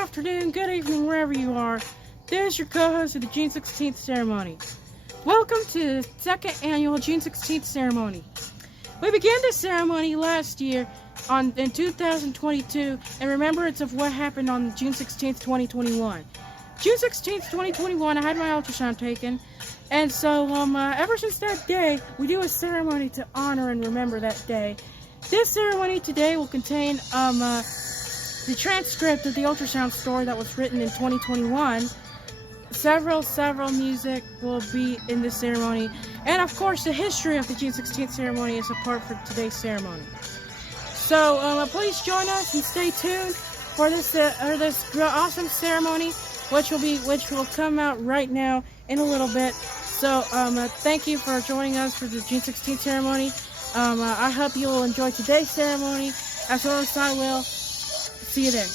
afternoon, good evening, wherever you are. This is your co-host of the June 16th ceremony. Welcome to the second annual June 16th ceremony. We began this ceremony last year in 2022 in remembrance of what happened on June 16th, 2021. June 16th, 2021, I had my ultrasound taken, and so ever since that day, we do a ceremony to honor and remember that day. This ceremony today will contain the transcript of the ultrasound story that was written in 2021. Several music will be in this ceremony, and of course the history of the June 16th ceremony is a part for today's ceremony. So please join us and stay tuned for this awesome ceremony, which will come out right now in a little bit. So thank you for joining us for the June 16th ceremony. I hope you will enjoy today's ceremony as well as I will. See you there.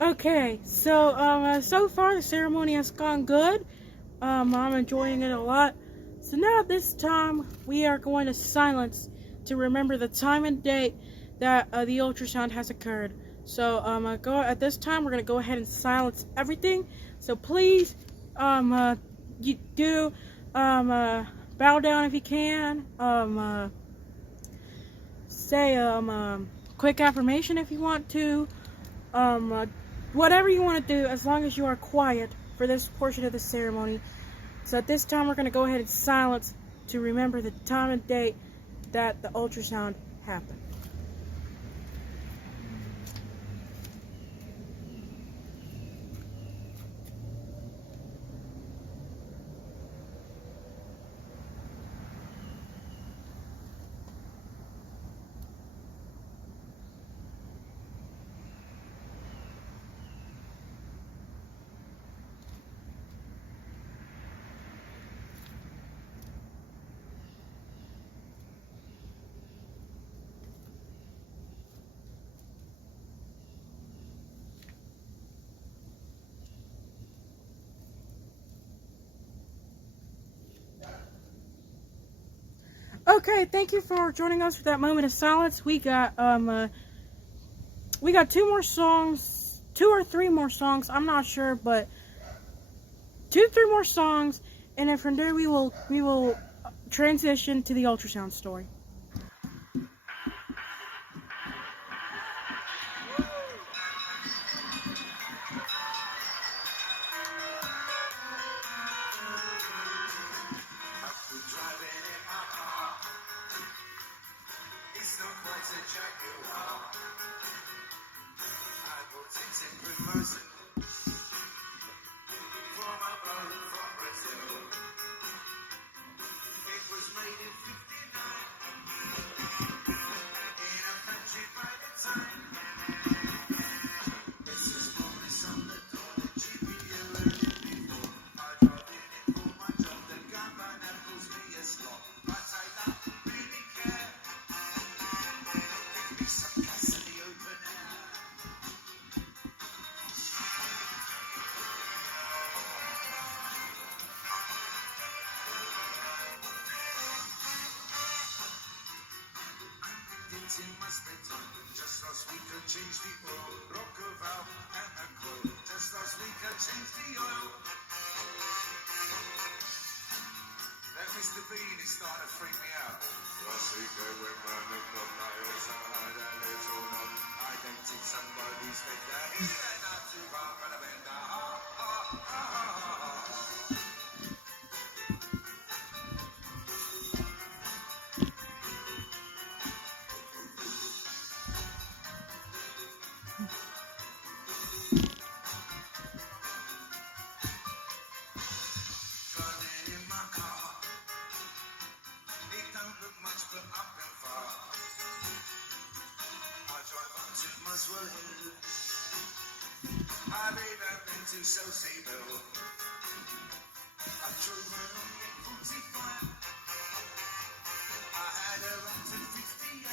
Okay, so far the ceremony has gone good. I'm enjoying it a lot. So now this time we are going to silence to remember the time and date that the ultrasound has occurred. So at this time we're gonna go ahead and silence everything. So please, you do bow down if you can. Say quick affirmation if you want to. Whatever you want to do, as long as you are quiet for this portion of the ceremony. So at this time we're gonna go ahead and silence to remember the time and date that the ultrasound happened. Okay, thank you for joining us for that moment of silence. We got two more songs, 2 or 3 more songs, I'm not sure, but 2 3 more songs, and then from there we will transition to the ultrasound story. Just last week I changed the oil, rock a valve and a coil. Just last week I changed the oil. That Mr. Bean is starting to freak me out. Last week I went round the clock, I also had a little knock. I dated somebody said that he had not too far from the bend. I've even been to Josec Diaz. I drove around in 45. I had her up to 58.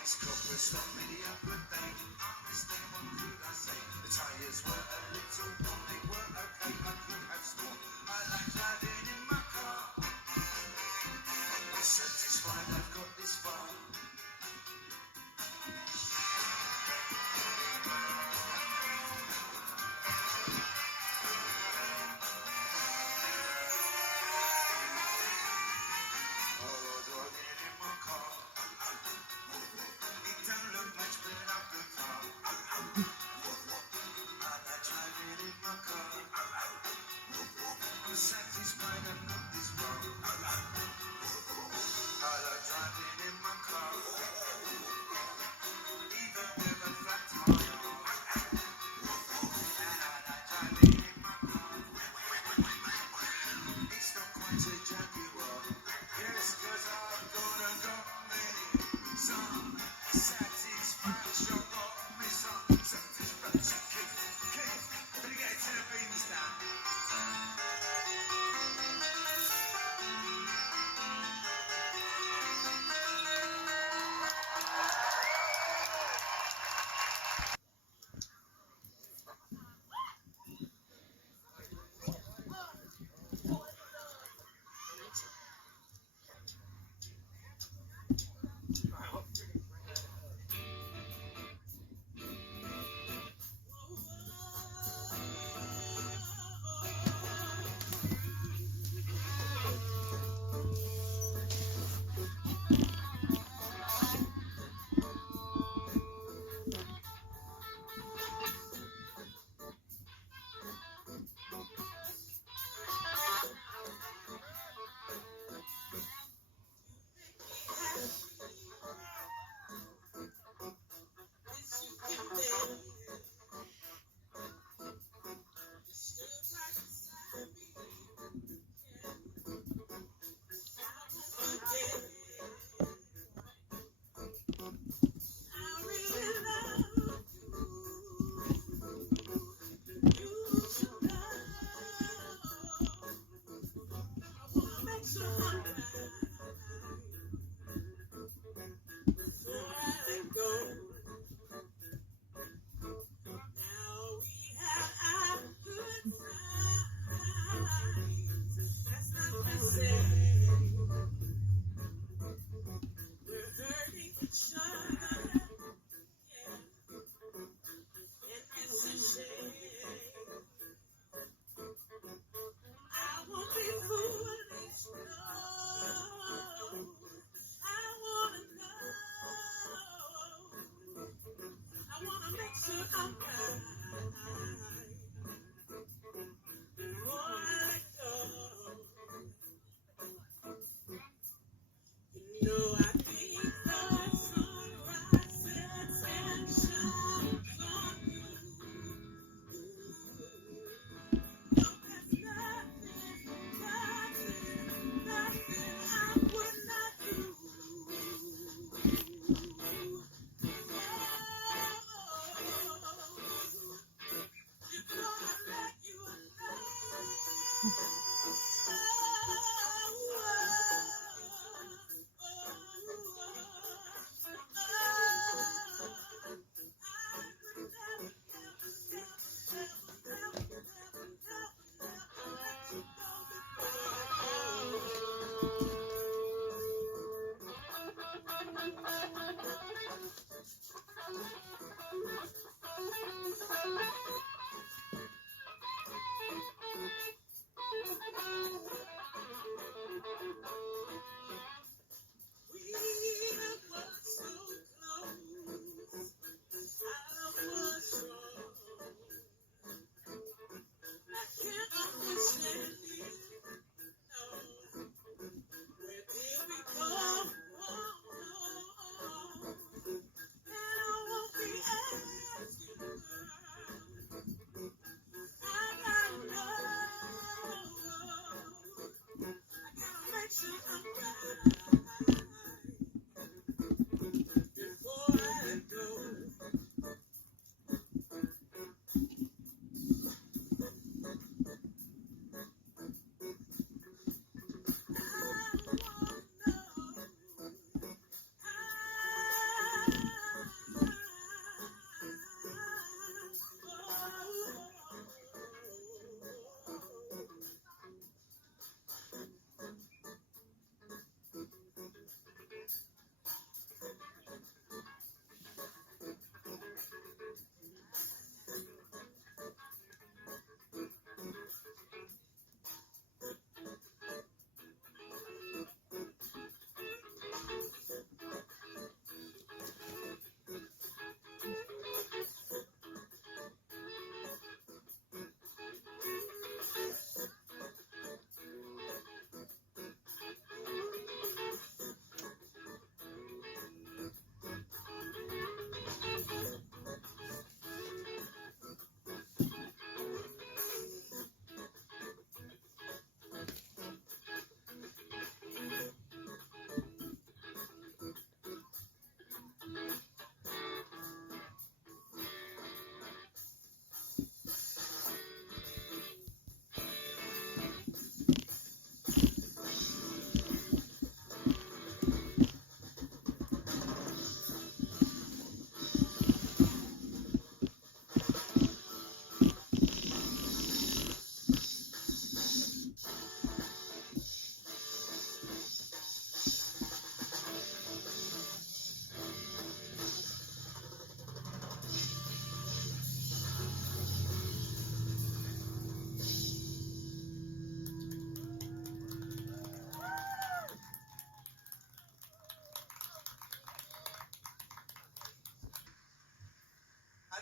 This copper stopped me the other day. I missed them, what could I say? The tyres were a little warm, they were okay, I could have sworn. I like driving in my car. I'm satisfied I've got this far.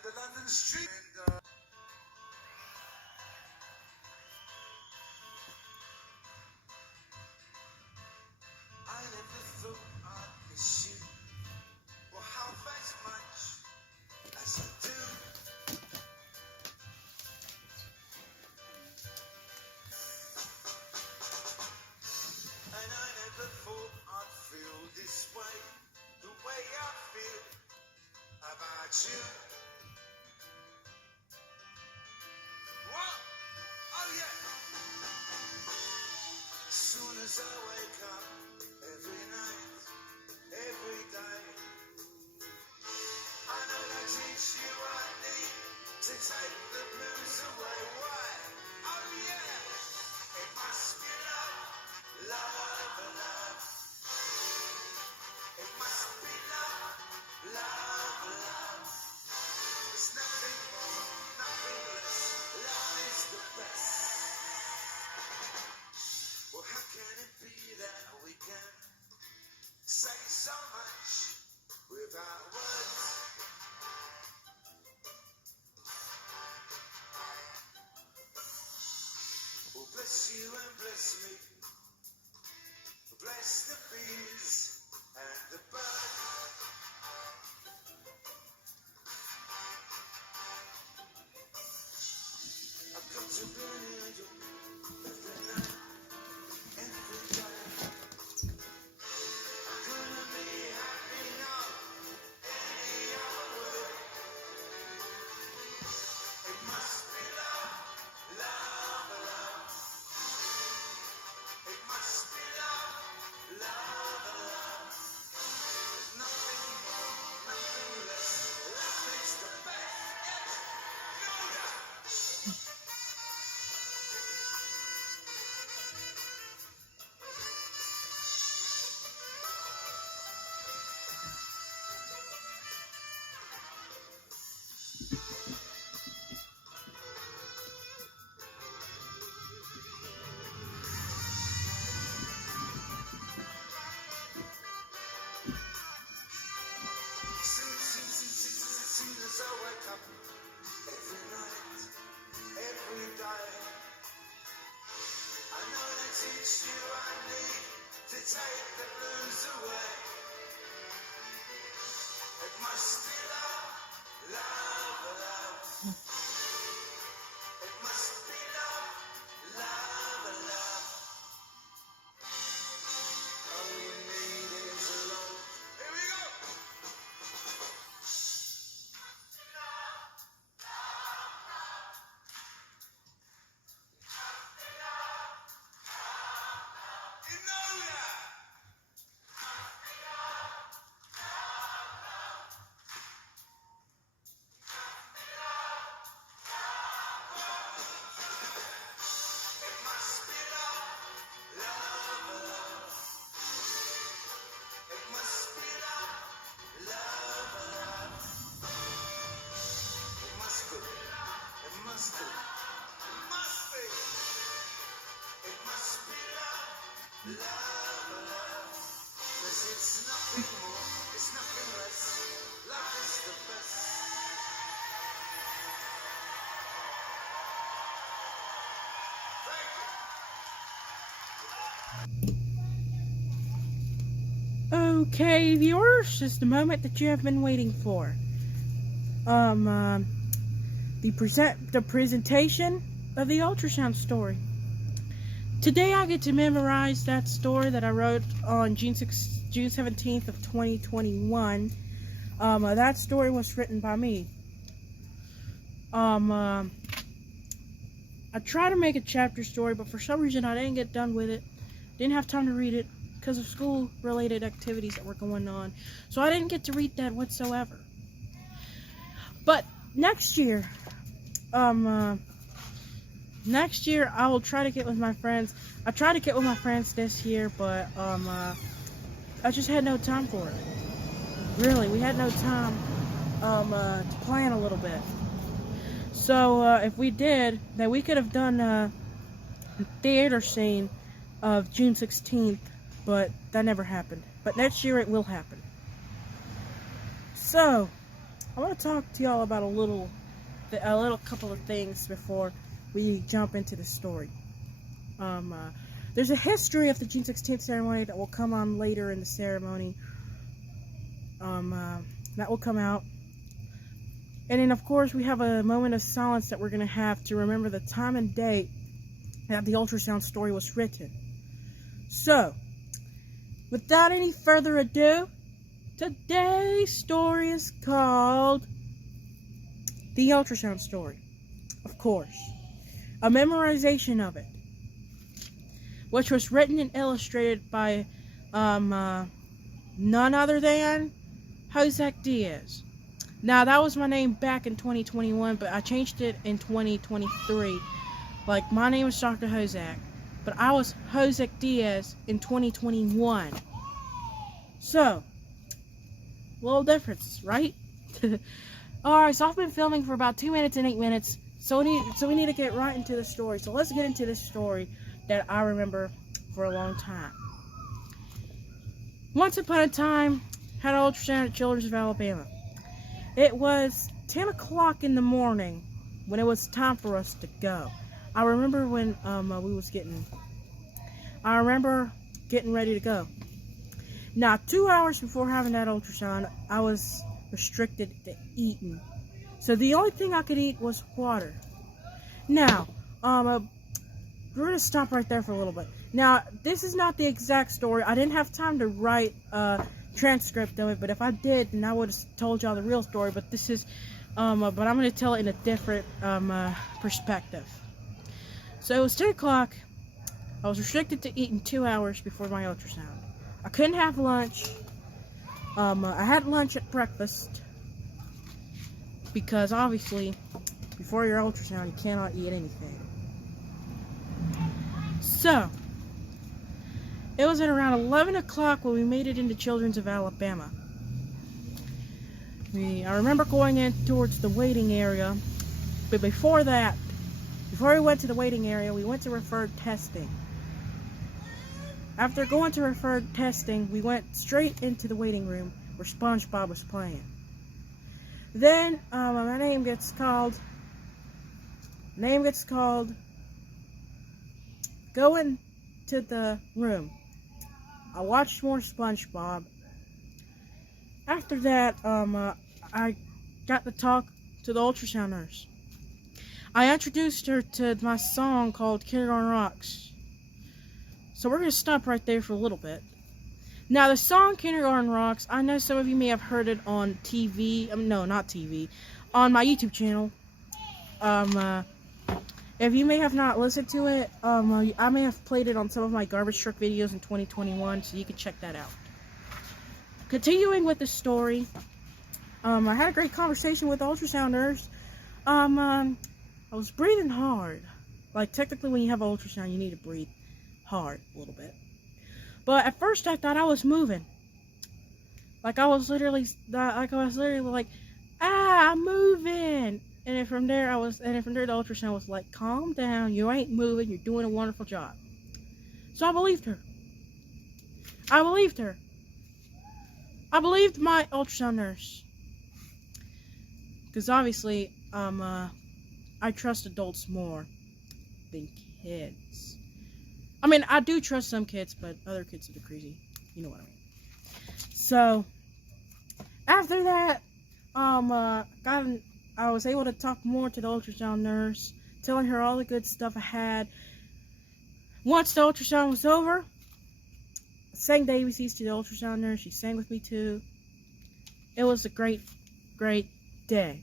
The London street. And, I never thought I'd miss you, or how as much as I do. And I never thought I'd feel this way, the way I feel about you. What? Oh yeah. Soon as I wake up, every night, every day, I know that it's you I need to take the blues away. Why? Oh yeah. It must be love, love, love. It must be love, love, love. There's nothing more, nothing less. Love is the best. Well, how can it be that we can say so much without words? bless you and bless me. Bless the bees and the birds. I've got to be an angel every night, every day. I couldn't be happy now any other way. It must be love, love, love. It must be love, love, love. There's nothing more, nothing less. Love is the best. Yes, know that. Soon as I wake up, every night, every day, I know that it's you I need to take the blues away. It must be love, love, love. It must be love, love, love. All we need is love. Here we go. You know that. It must be love, love, love. It must be love, love, love. It must be. It must be. It must be. It must be love, love, love. 'Cause it's nothing more, it's nothing less. Love is the best. Thank you. Okay, viewers, this is the moment that you have been waiting for. The presentation of the ultrasound story. Today I get to memorize that story that I wrote on June 17th of 2021. That story was written by me. I tried to make a chapter story, but for some reason I didn't get done with it. Didn't have time to read it because of school-related activities that were going on. So I didn't get to read that whatsoever. But next year, I will try to get with my friends. I tried to get with my friends this year, but I just had no time for it. Really, we had no time to plan a little bit. So if we did, then we could have done a theater scene of June 16th, but that never happened. But next year it will happen. So I want to talk to y'all about a little couple of things before we jump into the story. There's a history of the June 16th ceremony that will come on later in the ceremony. That will come out. And then, of course, we have a moment of silence that we're going to have to remember the time and date that the ultrasound story was written. So, without any further ado, today's story is called The Ultrasound Story. Of course, a memorization of it, which was written and illustrated by none other than Josec Diaz. Now, that was my name back in 2021, but I changed it in 2023. Like, my name is Dr. Josec, but I was Josec Diaz in 2021. So, little difference, right? Alright, so I've been filming for about 2 minutes and 8 minutes, so we need to get right into the story. So let's get into this story that I remember for a long time. Once upon a time, had an ultrasound at Children's of Alabama. It was 10 o'clock in the morning when it was time for us to go. I remember when I remember getting ready to go. Now, 2 hours before having that ultrasound, I was restricted to eating. So the only thing I could eat was water. Now, we're gonna stop right there for a little bit. Now, this is not the exact story. I didn't have time to write a transcript of it, but if I did, then I would have told y'all the real story. But this is, but I'm gonna tell it in a different perspective. So it was 10 o'clock. I was restricted to eating 2 hours before my ultrasound. I couldn't have lunch. I had lunch at breakfast because obviously, before your ultrasound, you cannot eat anything. So, it was at around 11 o'clock when we made it into Children's of Alabama. I remember going in towards the waiting area, but before we went to the waiting area, we went to referred testing. After going to referred testing, we went straight into the waiting room where SpongeBob was playing. Then, my name gets called. Go into the room. I watched more SpongeBob. After that, I got to talk to the ultrasound nurse. I introduced her to my song called Kindergarten Rocks. So we're going to stop right there for a little bit. Now, the song Kindergarten Rocks, I know some of you may have heard it on TV. No, not TV. On my YouTube channel. If you may have not listened to it, I may have played it on some of my garbage truck videos in 2021, so you can check that out. Continuing with the story, I had a great conversation with the ultrasound nurse. I was breathing hard. Like, technically, when you have an ultrasound, you need to breathe hard a little bit. But at first, I thought I was moving. I was literally like, I'm moving. And then from there, the ultrasound was like, calm down, you ain't moving, you're doing a wonderful job. So I believed her. I believed my ultrasound nurse. Because obviously, I trust adults more than kids. I mean, I do trust some kids, but other kids are crazy. You know what I mean. So, after that, I was able to talk more to the ultrasound nurse, telling her all the good stuff I had. Once the ultrasound was over, I sang the ABCs to the ultrasound nurse. She sang with me too. It was a great, great day.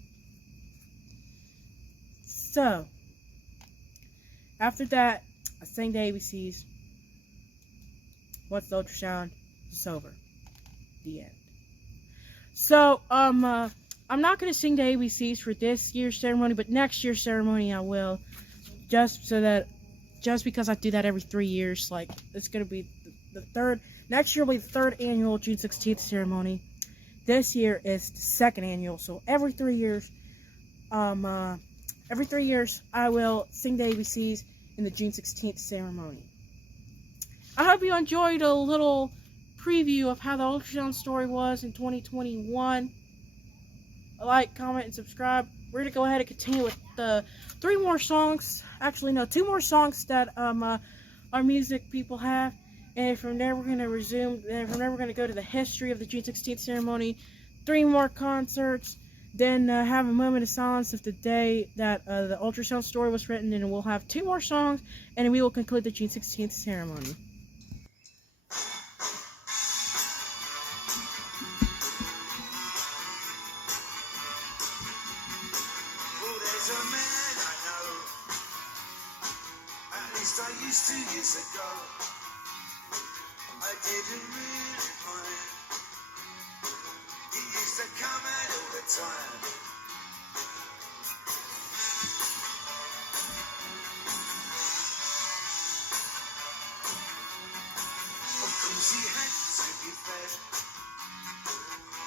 So, after that, I sang the ABCs. Once the ultrasound was over. The end. So, I'm not going to sing the ABCs for this year's ceremony, but next year's ceremony I will. Just because I do that every 3 years. Like, it's going to be the third. Next year will be the third annual June 16th ceremony. This year is the second annual. So every 3 years, I will sing the ABCs in the June 16th ceremony. I hope you enjoyed a little preview of how the ultrasound story was in 2021. Like, comment, and subscribe. We're going to go ahead and continue with the 2 more songs that our music people have. And from there, we're going to resume. And from there, we're going to go to the history of the June 16th ceremony. 3 more concerts. Then have a moment of silence of the day that the ultrasound story was written. And we'll have 2 more songs. And then we will conclude the June 16th ceremony. There's a man I know, at least I used to years ago. I didn't really mind. He used to come out all the time. Of course he had to be fed.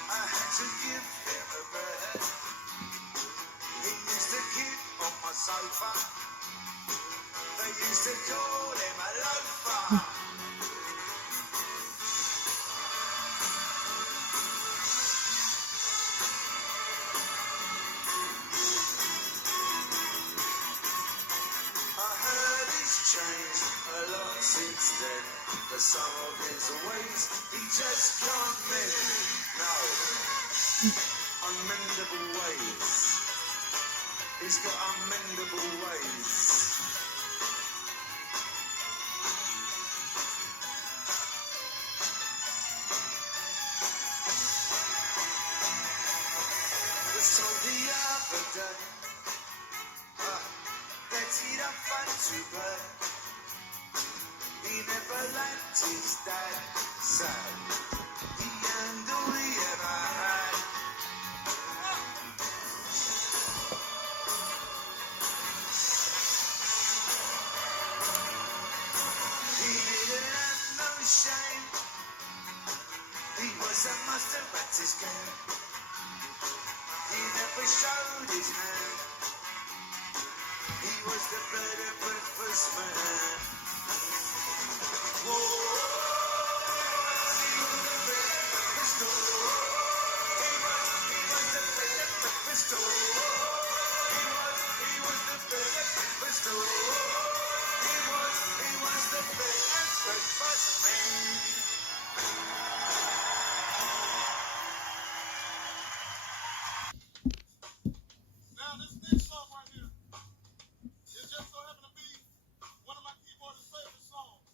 I had to give him a bed. He used to keep on my sofa. They used to call him a loafer. I But some of his ways he just can't mend. No, unmendable ways. He's got unmendable ways. Was told the other day that he'd have fun to play. He never liked his dad, sad. He earned all he ever had. He didn't have no shame. He was a master at his game. He never showed his hand. He was the better breakfast man. Whoa, he was the better breakfast man. He was the better breakfast man. He was the better breakfast man. He was the better breakfast man. Now this next song right here, it just so happened to be one of my keyboardist's favorite songs.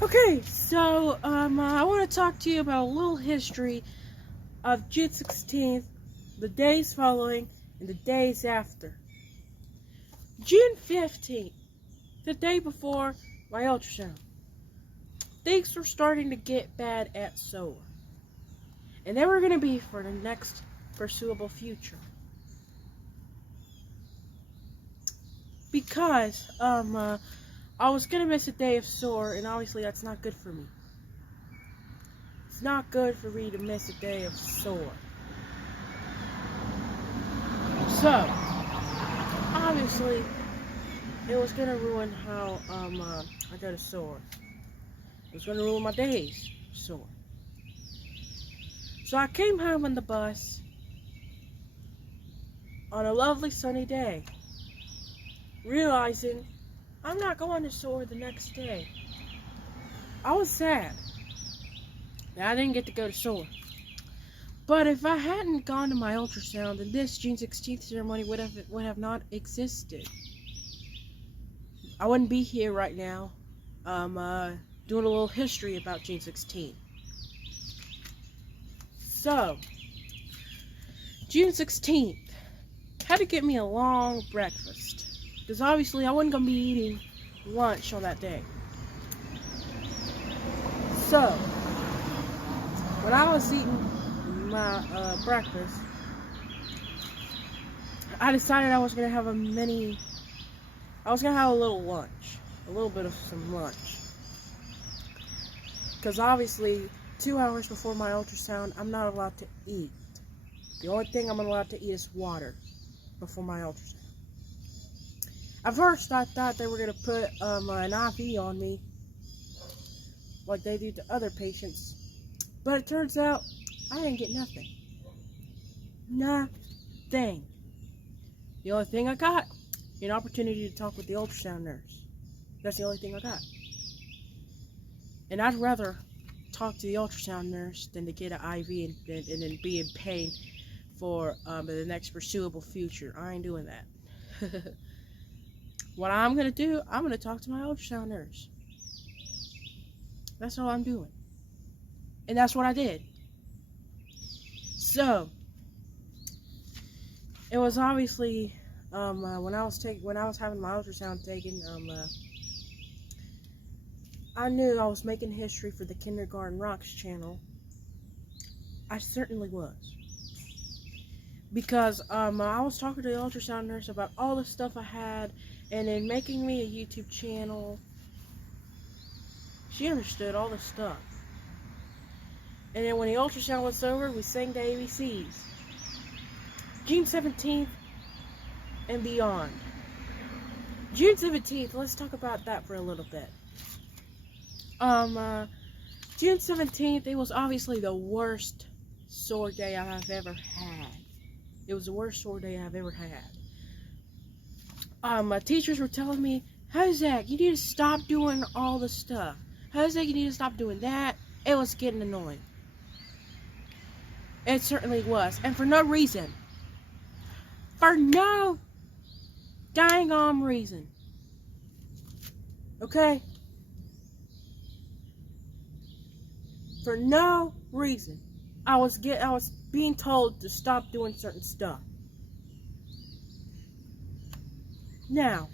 Okay, so I want to talk to you about a little history of June 16th, the days following, and the days after. June 15th, the day before my ultrasound, things were starting to get bad at SOAR, and they were going to be for the next foreseeable future. Because I was going to miss a day of SOAR, and obviously that's not good for me. It's not good for me to miss a day of SOAR. So, obviously, it was going to ruin how I go to SOAR. It was going to ruin my days of SOAR. So I came home on the bus on a lovely sunny day, realizing I'm not going to SOAR the next day. I was sad that I didn't get to go to SOAR. But if I hadn't gone to my ultrasound, then this June 16th ceremony would have not existed. I wouldn't be here right now, doing a little history about June 16th. So, June 16th had to get me a long breakfast, because obviously I wasn't going to be eating lunch on that day. So, when I was eating my breakfast, I decided I was going to have a little lunch, a little bit of some lunch. Because obviously, 2 hours before my ultrasound, I'm not allowed to eat. The only thing I'm allowed to eat is water before my ultrasound. At first, I thought they were going to put an IV on me, like they do to other patients. But it turns out, I didn't get nothing. Nothing. The only thing I got, an opportunity to talk with the ultrasound nurse. That's the only thing I got. And I'd rather talk to the ultrasound nurse than to get an IV and then be in pain for the next foreseeable future. I ain't doing that. What I'm going to do, I'm going to talk to my ultrasound nurse. That's all I'm doing. And that's what I did. So, it was obviously when I was having my ultrasound taken, I knew I was making history for the Kindergarten Rocks channel. I certainly was. Because I was talking to the ultrasound nurse about all the stuff I had, and in making me a YouTube channel, she understood all the stuff. And then when the ultrasound was over, we sang the ABCs. June 17th and beyond. June 17th, let's talk about that for a little bit. June 17th, it was obviously the worst SOAR day I've ever had. It was the worst SOAR day I've ever had. My teachers were telling me, Josec, you need to stop doing all the stuff. Josec, you need to stop doing that. It was getting annoying. It certainly was. And for no reason. For no dang on reason. Okay? For no reason. I was being told to stop doing certain stuff. Now,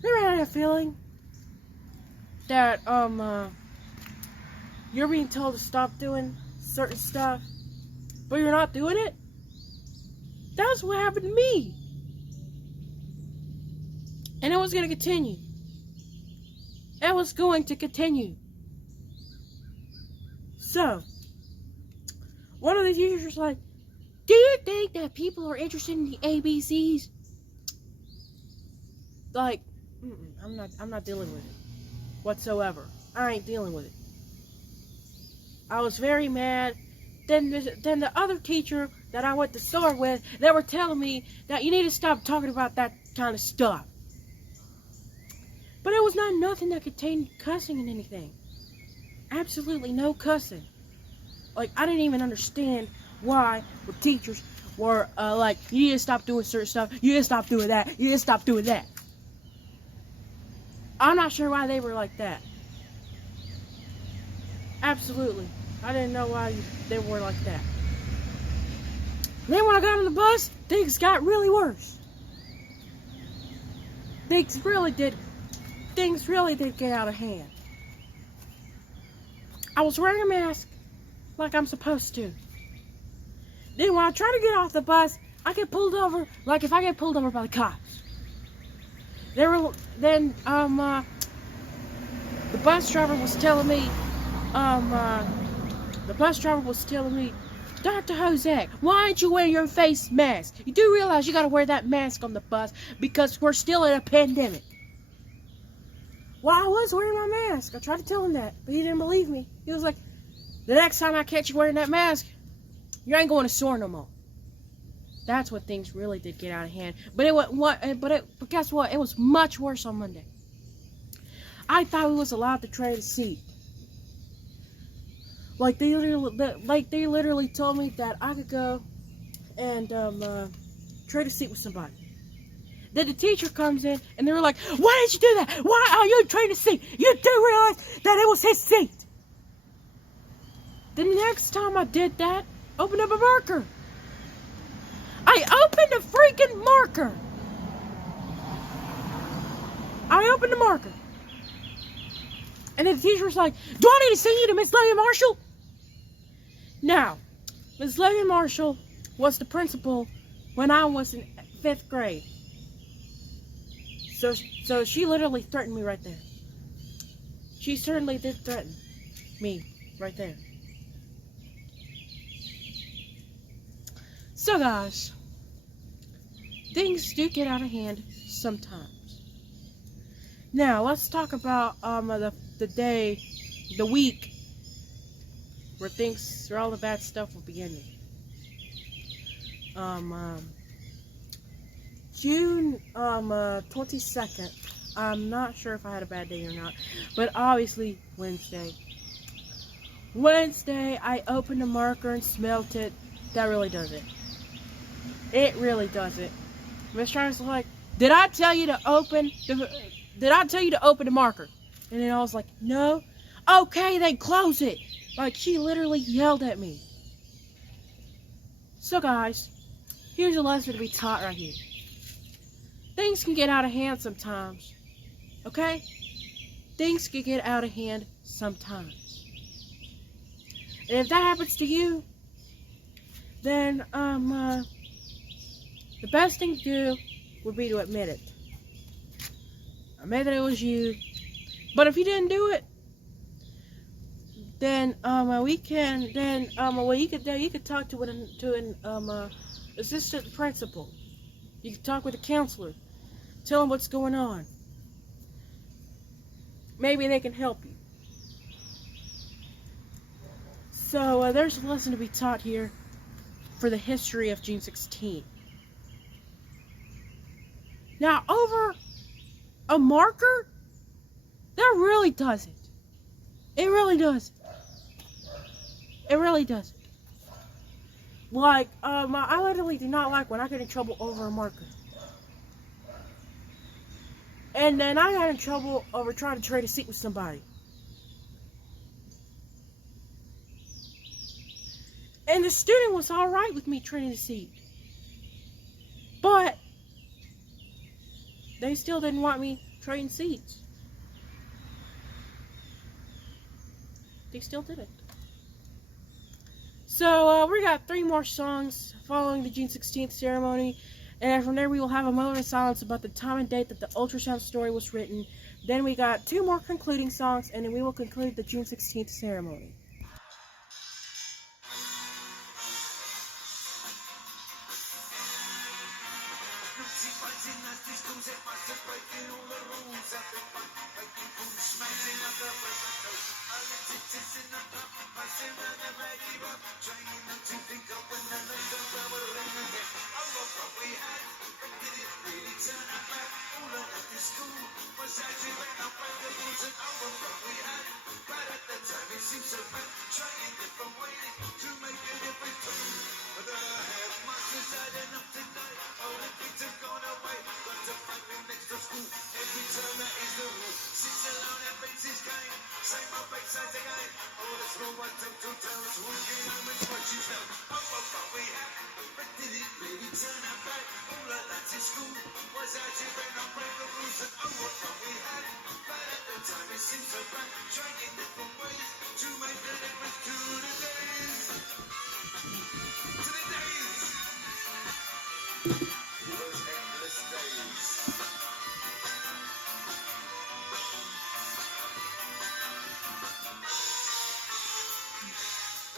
you ever had a feeling that you're being told to stop doing certain stuff, but you're not doing it? That's what happened to me. And it was going to continue. It was going to continue. So, one of the teachers was like, do you think that people are interested in the ABCs? Like, I'm not dealing with it whatsoever. I ain't dealing with it. I was very mad. Then the other teacher that I went to SOAR with, they were telling me that you need to stop talking about that kind of stuff. But it was nothing that contained cussing and anything. Absolutely no cussing. Like, I didn't even understand why the teachers were like, you need to stop doing certain stuff, you need to stop doing that, you need to stop doing that. I'm not sure why they were like that. Absolutely. I didn't know why they were like that. Then when I got on the bus, things got really worse. Things really did get out of hand. I was wearing a mask like I'm supposed to. Then when I tried to get off the bus, I get pulled over like if I get pulled over by the cops. The bus driver was telling me, Dr. Josec, why aren't you wearing your face mask? You do realize you gotta wear that mask on the bus because we're still in a pandemic. Well, I was wearing my mask. I tried to tell him that, but he didn't believe me. He was like, the next time I catch you wearing that mask, you ain't going to SOAR no more. That's what things really did get out of hand. But guess what? It was much worse on Monday. I thought we was allowed to trade a seat. Like they literally told me that I could go and trade a seat with somebody. Then the teacher comes in and they were like, "Why did you do that? Why are you trading a seat? You do realize that it was his seat." The next time I did that, opened up a marker. I opened a freaking marker. I opened the marker. And then the teacher was like, "Do I need to send you to Miss Lillian Marshall?" Now, Miss Lillian Marshall was the principal when I was in 5th grade. So she literally threatened me right there. She certainly did threaten me right there. So guys, things do get out of hand sometimes. Now let's talk about the week where all the bad stuff will be ending. June 22nd. I'm not sure if I had a bad day or not, but obviously Wednesday. I opened the marker and smelt it. That really does it. It really does it. Miss Travis was like, "Did I tell you to open the marker?" And then I was like, "No." "Okay, then close it." Like, she literally yelled at me. So guys, here's a lesson to be taught right here. Things can get out of hand sometimes. Okay? Things can get out of hand sometimes. And if that happens to you, then the best thing to do would be to admit it. Admit that it was you. But if you didn't do it, then you could talk to an assistant principal. You could talk with a counselor. Tell them what's going on. Maybe they can help you. So there's a lesson to be taught here for the history of June 16th. Now, over a marker, that really does it. It really does. It really does. Like, I literally do not like when I get in trouble over a marker. And then I got in trouble over trying to trade a seat with somebody. And the student was alright with me trading a seat. But they still didn't want me trading seats. They still didn't. So we got 3 more songs following the June 16th ceremony. And from there we will have a moment of silence about the time and date that the ultrasound story was written. Then we got 2 more concluding songs, and then we will conclude the June 16th ceremony. those endless days.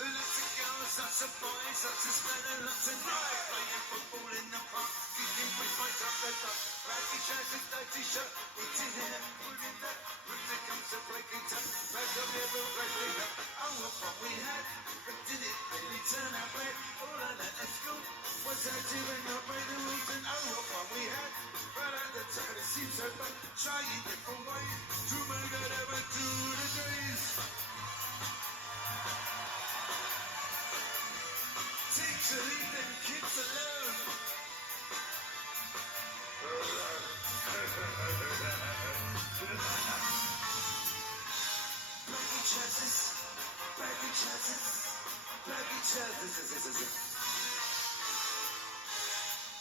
Lots of girls, lots of boys, lots of spend and lots of night. Playing football in the park, kicking with my top the top. Baggy trousers, dirty shirt, it's in here, put in that. When it comes to breaking time, back on every breaking up. Oh, what fun we had, but did it really turn out bad? All I learned at school was how to and not break the rules. And oh, what fun we had, but at the time it seemed so fun. Trying different ways to make it ever through the days. Teacher, leave them kids alone. Baggy trousers, baggy trousers, baggy trousers.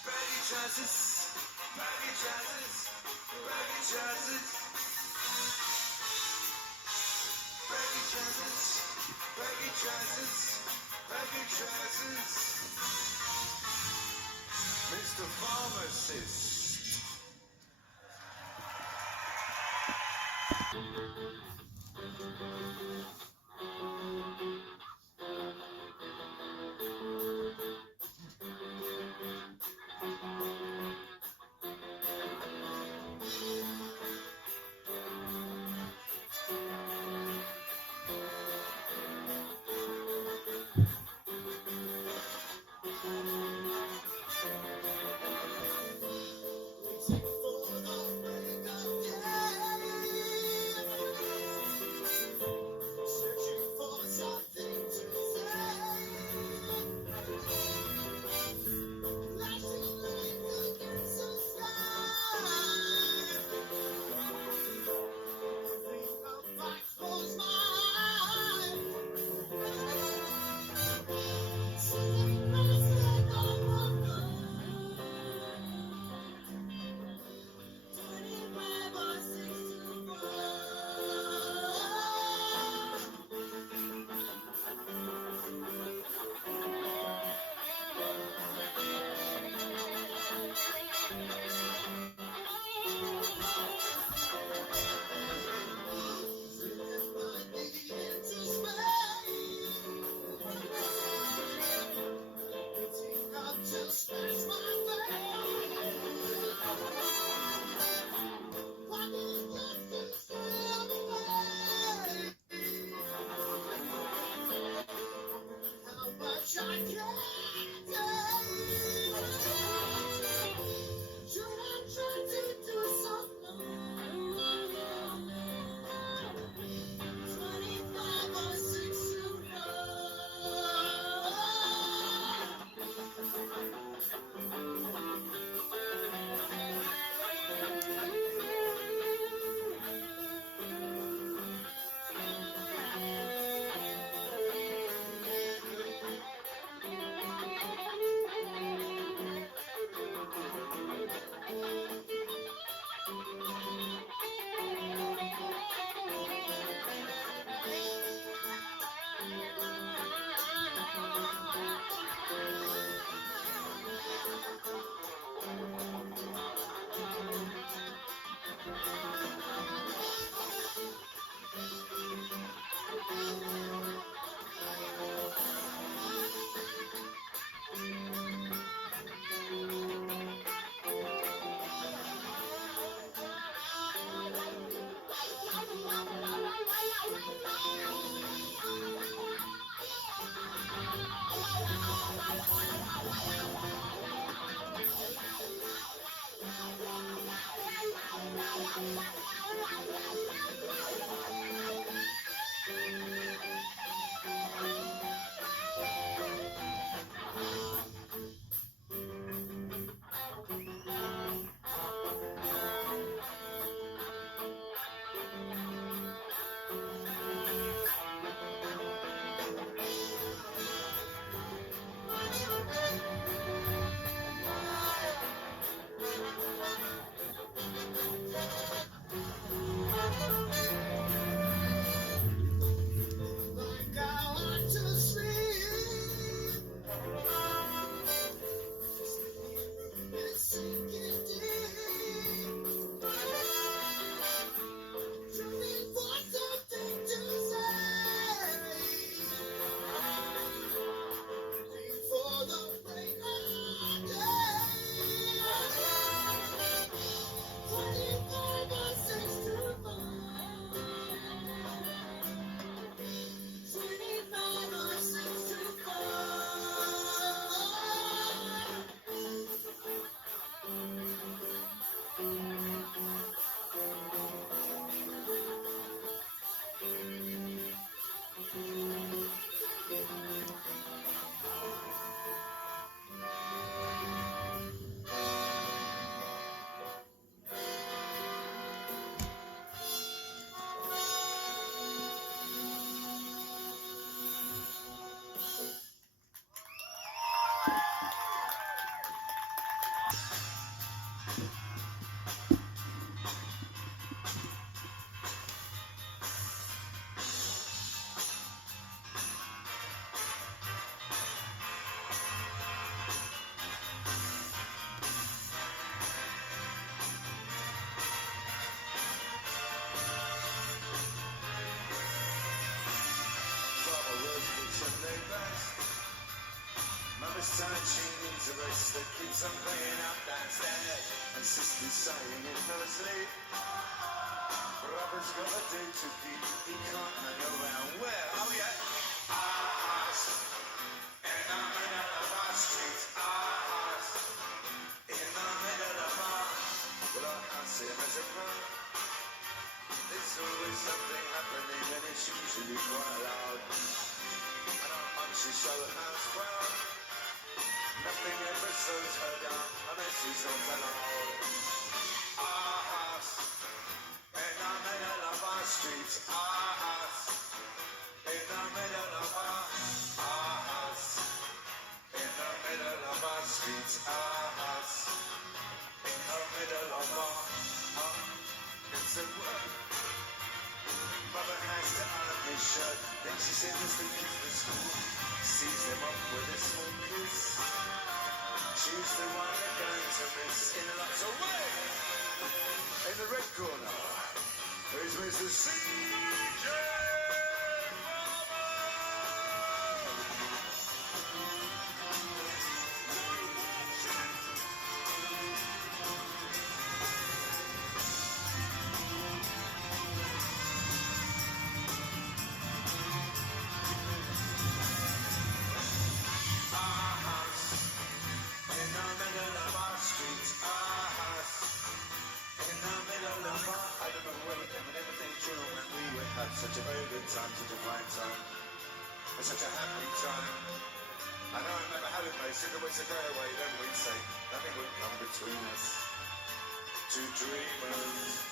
Baggy trousers, baggy trousers, baggy trousers. Baggy trousers, baggy trousers, baggy trousers. Mr. Pharmacist. house that keeps on playing up downstairs, and sister's sighing in her sleep. Brother's got a date to keep, he can't hang around. Where? Oh yeah, our house in the middle of our street. Our house in the middle of well, our house here has a park. There's always something happening, and it's usually quite loud. And our mum, she's so house proud. Nothing ever slows her down unless she's not allowed. Our house in the middle of our street. Our house in the middle of our house in the middle of our street. Our house in the middle of our it's a word. Mother has to iron his shirt, then she sends the kids to school. Sees them up with a small kiss. She's the one they're going to miss in lots of ways. In the red corner is Mr. C.J. Such a very good time, such a fine time, and such a happy time. I know I've never had a place, if it was a day away, then we'd say nothing would come between us. Two dreamers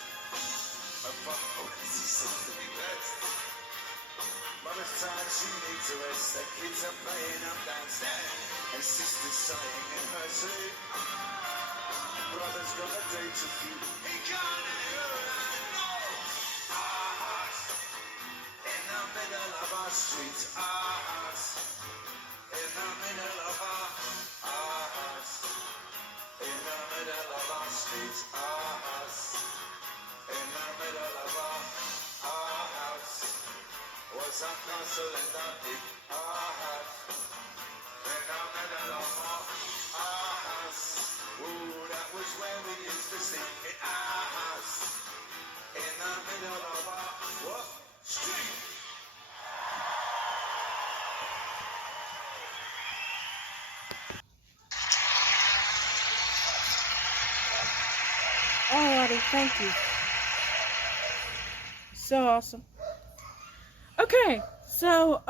of something best. Mother's tired, she needs a rest. The kids are playing up downstairs, and sister's sighing in her sleep. Brother's got a day to keep, he can't hang around. Middle of our street, our house. In the middle of our house. In the middle of our street, our house. In the middle of our house. Was a castle in the deep, our house. In the middle of our house. Ooh, that was where we used to sleep in our house. In the middle of our what? Street. Alrighty, thank you. So awesome. Okay, so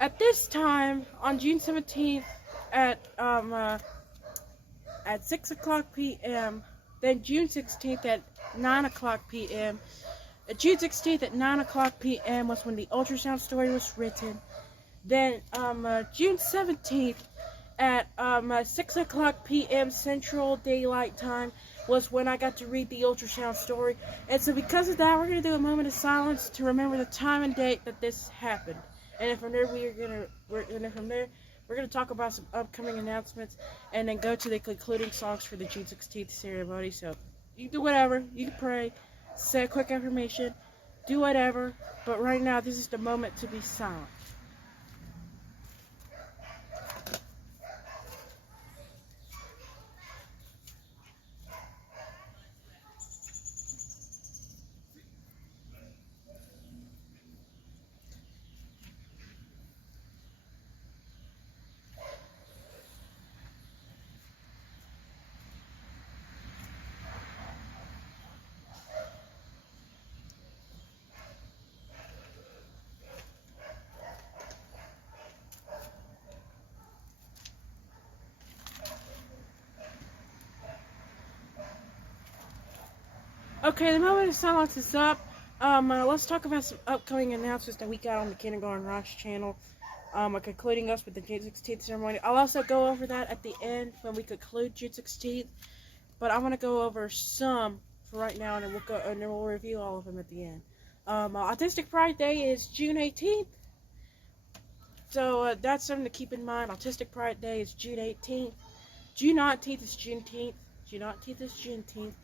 at this time on June 17th at 6 o'clock p.m. Then June 16th at 9 o'clock p.m. June 16th at 9 o'clock p.m. was when the ultrasound story was written. Then June 17th at 6 o'clock p.m. Central Daylight Time was when I got to read the ultrasound story. And so because of that, we're going to do a moment of silence to remember the time and date that this happened. And then from there, we're going to talk about some upcoming announcements and then go to the concluding songs for the June 16th ceremony. So you can do whatever. You can pray, say a quick affirmation, do whatever. But right now, this is the moment to be silent. Okay, the moment of silence is up. Let's talk about some upcoming announcements that we got on the Kindergarten Rush channel. Concluding us with the June 16th ceremony. I'll also go over that at the end when we conclude June 16th. But I want to go over some for right now, and then we'll review all of them at the end. Autistic Pride Day is June 18th. So that's something to keep in mind. Autistic Pride Day is June 18th. June 19th is Juneteenth. June 19th is Juneteenth.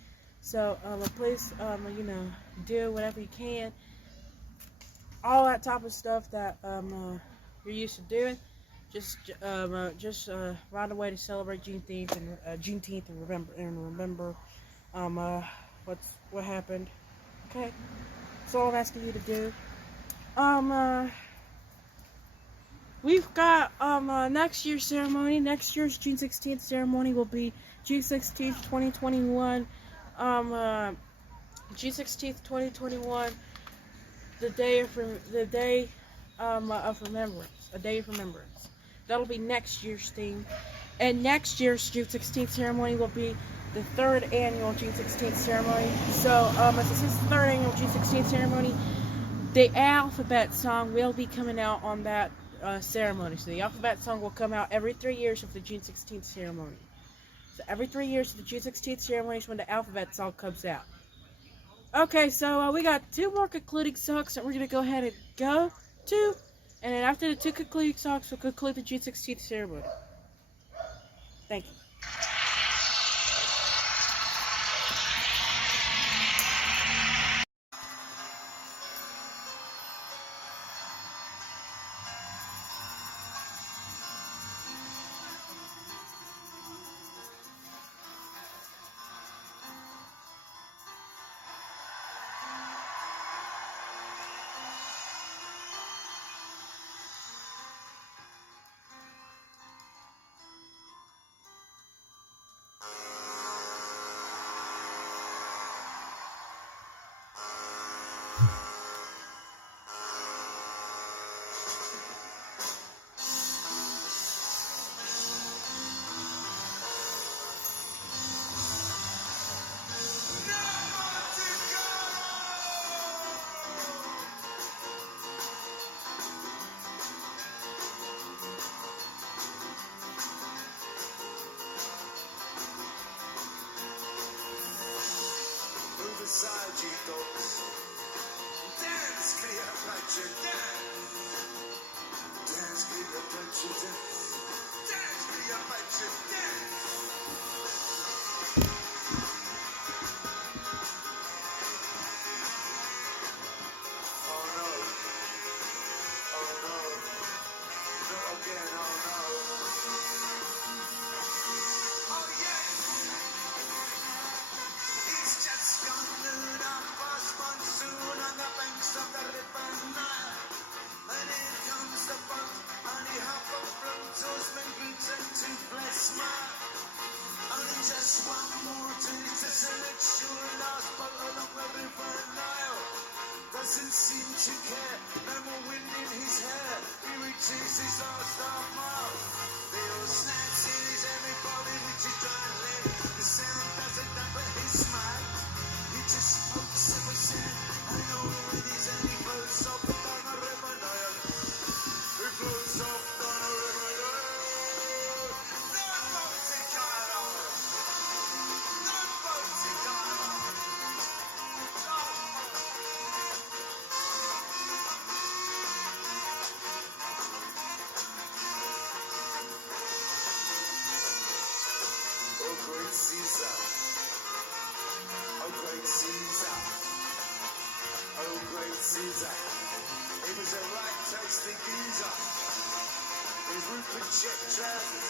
So please, do whatever you can. All that type of stuff that you're used to doing. Right away to celebrate Juneteenth and remember um uh what happened. Okay, that's all I'm asking you to do. Um uh we've got next year's ceremony. Next year's June 16th ceremony will be June 16th, 2021. Um uh June 16th, 2021, the day of remembrance, a day of remembrance. That'll be next year's theme. And next year's June 16th ceremony will be the third annual June 16th ceremony. So, as this is the third annual June 16th ceremony, the alphabet song will be coming out on that ceremony. So the alphabet song will come out every 3 years of the June 16th ceremony. So every 3 years of the June 16th ceremony is when the alphabet song comes out. Okay, so we got two more concluding songs that we're going to go ahead and go to. And then after the two concluding songs, we'll conclude the June 16th ceremony. Thank you. Beside you, dogs. Dance, Cleopatra, dance. Dance, Cleopatra, dance. Dance, Cleopatra, dance. Oh no, oh no, not again, oh no. Oh yes, it's just gone noon, our first monsoon on the banks of the river Nile. And in comes the boat, and he half of floaters, maybe to bless smile. Only just one more to select your last boat along the river Nile. Doesn't seem to care, no more wind in his hair. He reaches his last half mile. The old snaps in his everybody which is driving. The sound doesn't dampen his smile. He just pokes every sand, and over it is, and he floats off down the river Nile. He floats off down the river Nile. No boats in Cairo. No boats in Cairo. Oh, great Caesar. Oh, great Caesar. Oh, great Caesar. He was a right tasty geezer. His Rupert check trousers.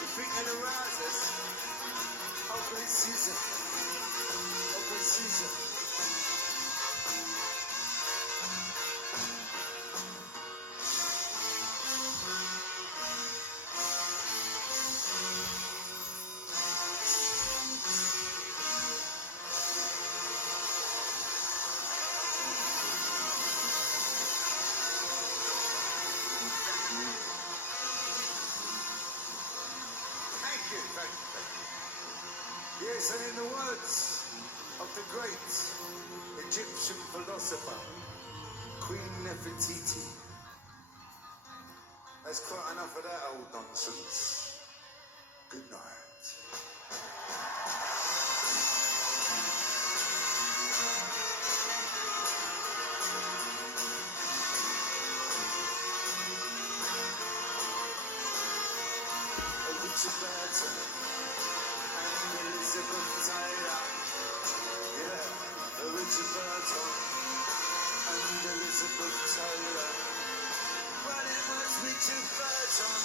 The feet and the risers. Oh, great Caesar. Oh, great Caesar. Thank you, thank you, thank you. Yes, and in the words of the great Egyptian philosopher, Queen Nefertiti, that's quite enough of that old nonsense. Good night. Richard Burton and Elizabeth Taylor. Yeah, Richard Burton and Elizabeth Taylor. But it was Richard Burton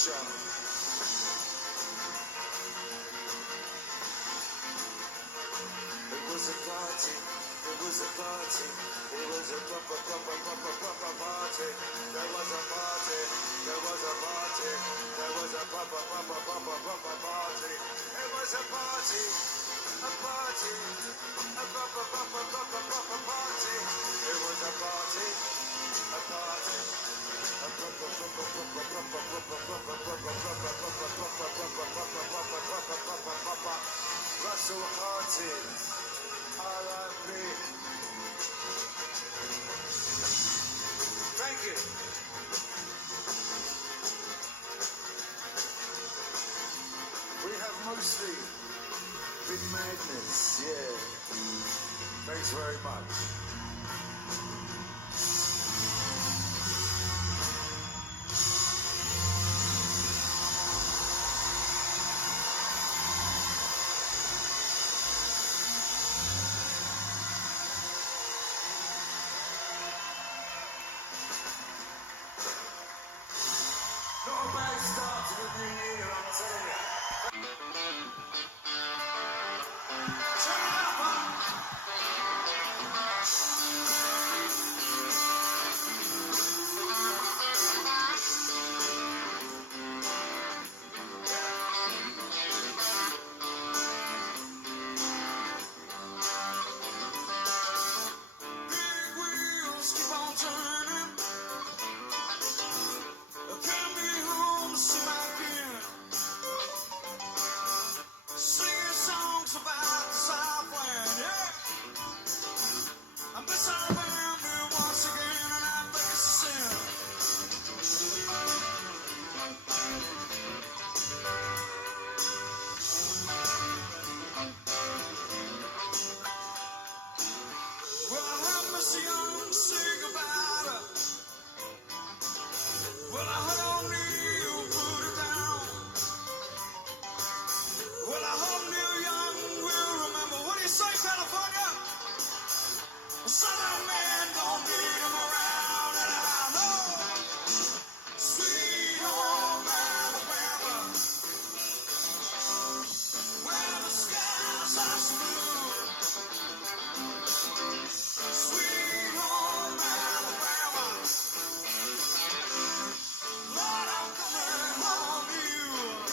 future. It was a party, it was a party, it was a proper party. There was a party, there was a party, there was a proper party. It was a party, a party, a proper party. It was a party, a party. Russell Harty, R.I.P. Thank you. We have mostly been madness, yeah. Thanks very much. Not a bad start to the new year, I'm telling you. Turn it up, huh? Big wheels keep on turning. Come me home, see my kid. Singing songs about the Southland, yeah. I miss our family once again, and I think it's a sin. Well, I heard Miss Young sing about her. Well, I heard O'Neill put it down. Well, I hope Neil Young will remember. What do you say, California? Southern man don't need him around, and I know sweet home Alabama, where the skies are so blue. Sweet home Alabama, Lord, I'm coming home to you.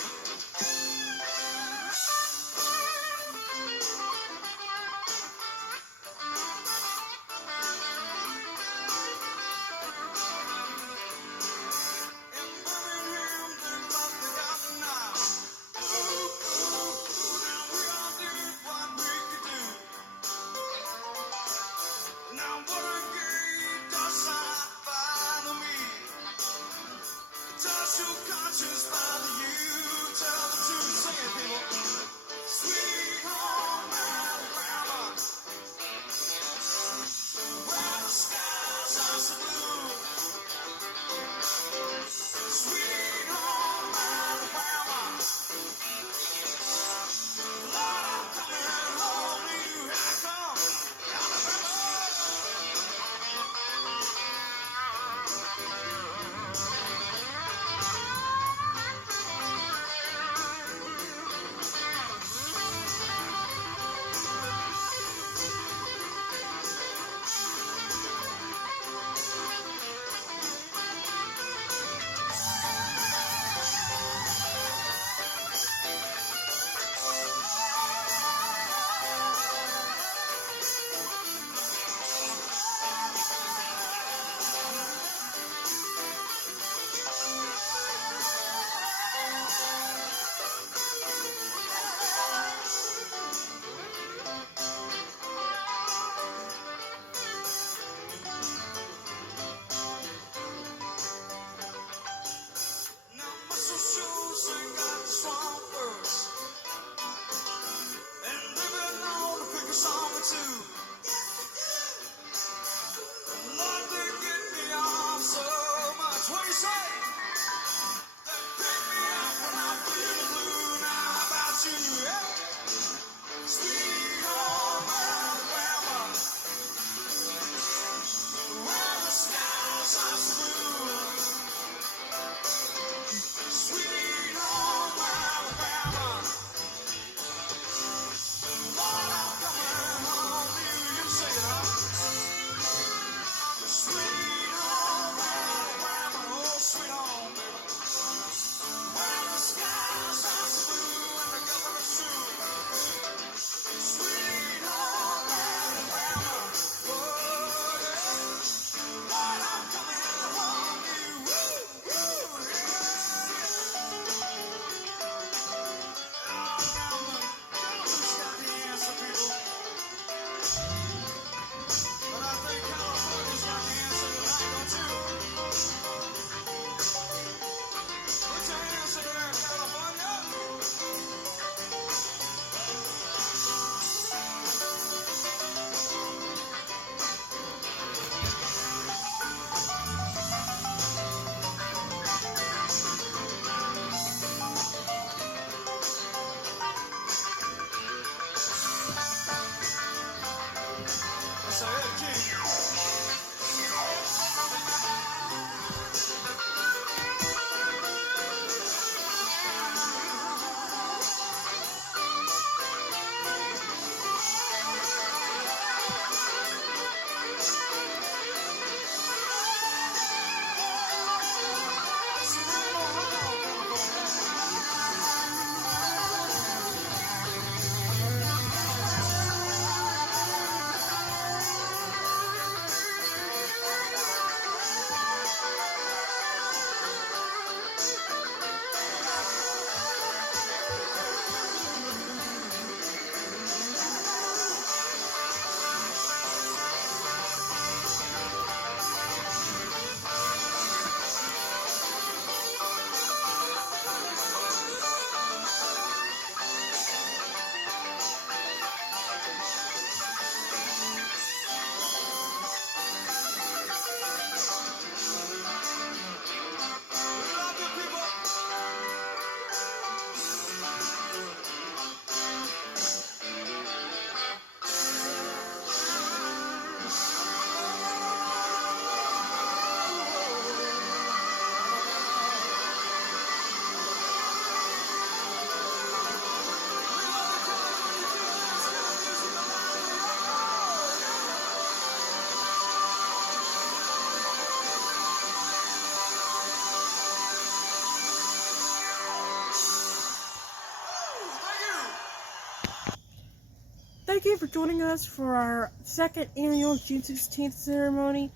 Thank you for joining us for our second annual June 16th ceremony.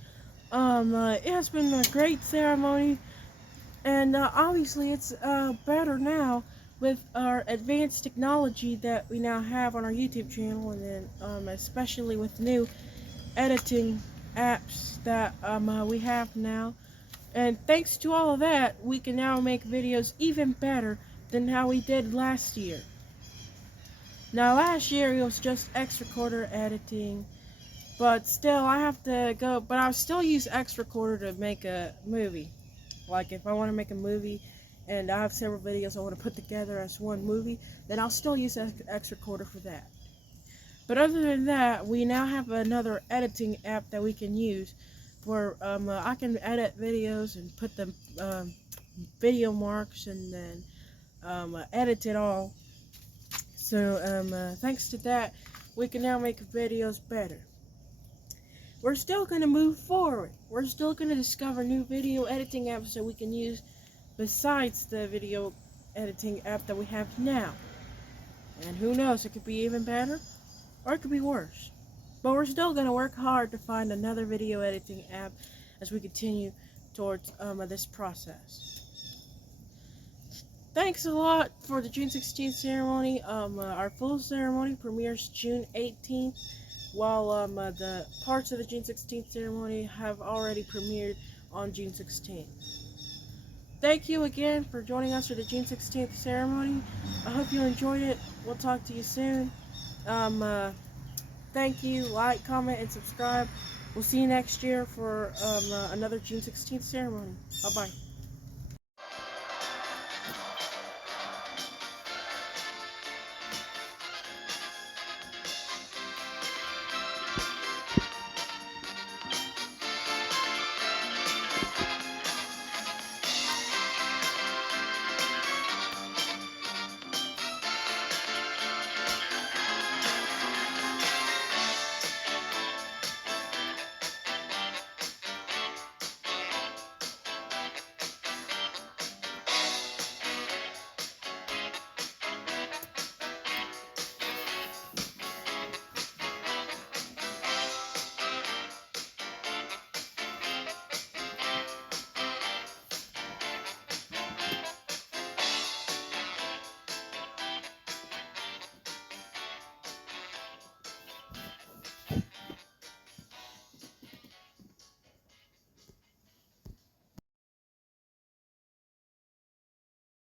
It has been a great ceremony, and obviously it's better now with our advanced technology that we now have on our YouTube channel, and then especially with new editing apps that we have now. And thanks to all of that, we can now make videos even better than how we did last year. Now last year it was just X recorder editing, but still I have to go, but I'll still use X recorder to make a movie. Like if I want to make a movie and I have several videos I want to put together as one movie, then I'll still use X recorder for that. But other than that, we now have another editing app that we can use where I can edit videos and put the video marks and then edit it all. So thanks to that, we can now make videos better. We're still going to move forward. We're still going to discover new video editing apps that we can use besides the video editing app that we have now. And who knows, it could be even better or it could be worse. But we're still going to work hard to find another video editing app as we continue towards this process. Thanks a lot for the June 16th ceremony. Our full ceremony premieres June 18th, while the parts of the June 16th ceremony have already premiered on June 16th. Thank you again for joining us for the June 16th ceremony. I hope you enjoyed it. We'll talk to you soon. Thank you. Like, comment, and subscribe. We'll see you next year for another June 16th ceremony. Bye-bye.